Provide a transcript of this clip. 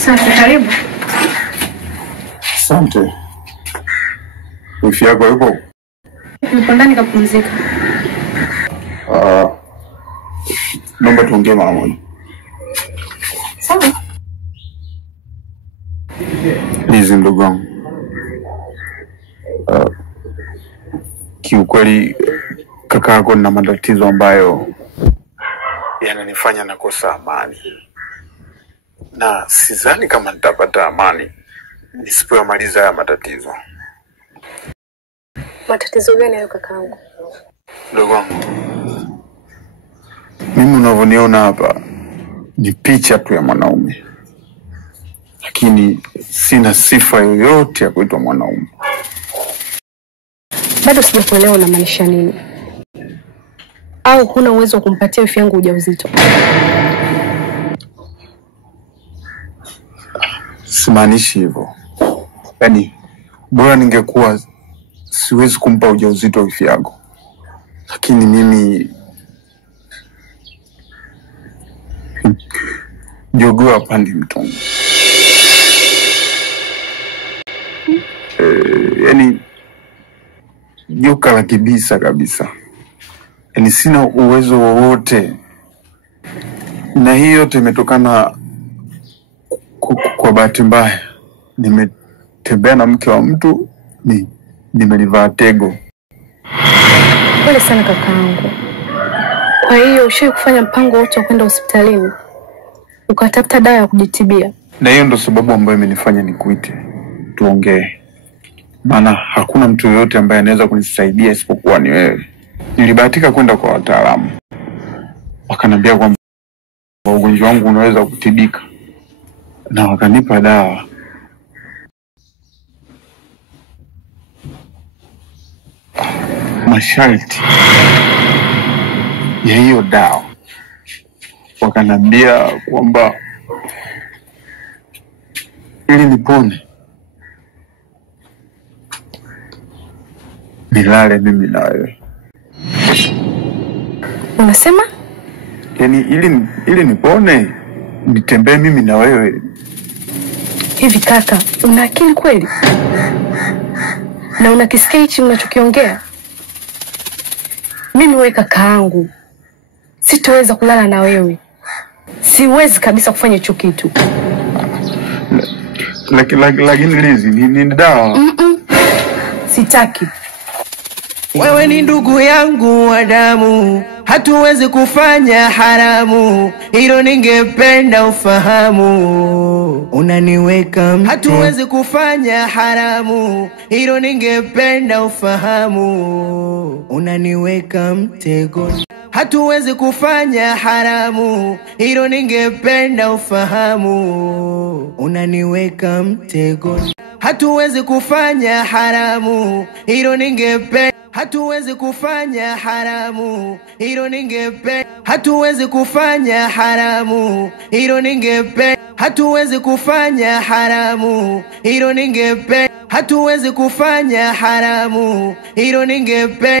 Safi, karibu. Asante. Wifi yako yupo? Yupo ndani kapumzika. Naomba tuongee mara moja. Sawa. Lizi ndugu wangu. Kiukweli kaka yako na matatizo ambayo yananifanya nakosa amani. Na sidhani kama nitapata amani nisipomaliza haya matatizo. Matatizo gani hayo kakaangu? Ndugu wangu, mimi unavyoniona hapa ni picha tu ya mwanaume, lakini sina sifa yoyote ya kuitwa mwanaume. Bado sijakuelewa unamaanisha nini? Au huna uwezo wa kumpatia wifi yangu ujauzito? Simaanishi hivyo. Yaani bora ningekuwa siwezi kumpa ujauzito wifi yangu. Lakini mimi jogoo hapandi mtungi. Yaani joka la kibisa kabisa. Yaani sina uwezo wowote. Na hii yote imetokana kwa bahati mbaya. Nimetembea na mke wa mtu, nimelivaa tego. Pole sana kakaangu. Kwa hiyo ushawahi kufanya mpango wote wa kwenda hospitalini ukatafuta dawa ya kujitibia? Na hiyo ndo sababu ambayo imenifanya nikuite tuongee. Maana hakuna mtu yoyote ambaye anaweza kunisaidia isipokuwa ni wewe. Nilibahatika kwenda kwa wataalamu. Wakaniambia kwamba ugonjwa wangu unaweza kutibika. Na wakanipa dawa. Masharti ya hiyo dawa, wakaniambia kwamba ili nipone nilale mimi na wewe. Unasema? Yaani ili nipone nitembee mimi na wewe. Hivi kaka, una akili kweli? Na unakisikia hichi unachokiongea? Mimi wewe kakaangu, sitoweza kulala na wewe. Siwezi kabisa kufanya hicho kitu. Lakini Lizi, ni dawa. Sitaki. Wewe ni ndugu yangu wa damu, hatuwezi kufanya haramu, hilo ningependa ufahamu. Unaniweka mte, hatuwezi kufanya haramu, hilo ningependa ufahamu. Unaniweka mtegoni, hatuwezi kufanya haramu, hilo ningependa ufahamu. Unaniweka mtegoni, hatuwezi kufanya haramu, hilo ningependa. Hatuwezi kufanya haramu, hilo ningependa. Hatuwezi kufanya haramu, hilo ningependa. Hatuwezi kufanya haramu, hilo ningependa. Hatuwezi kufanya haramu, hilo ningependa.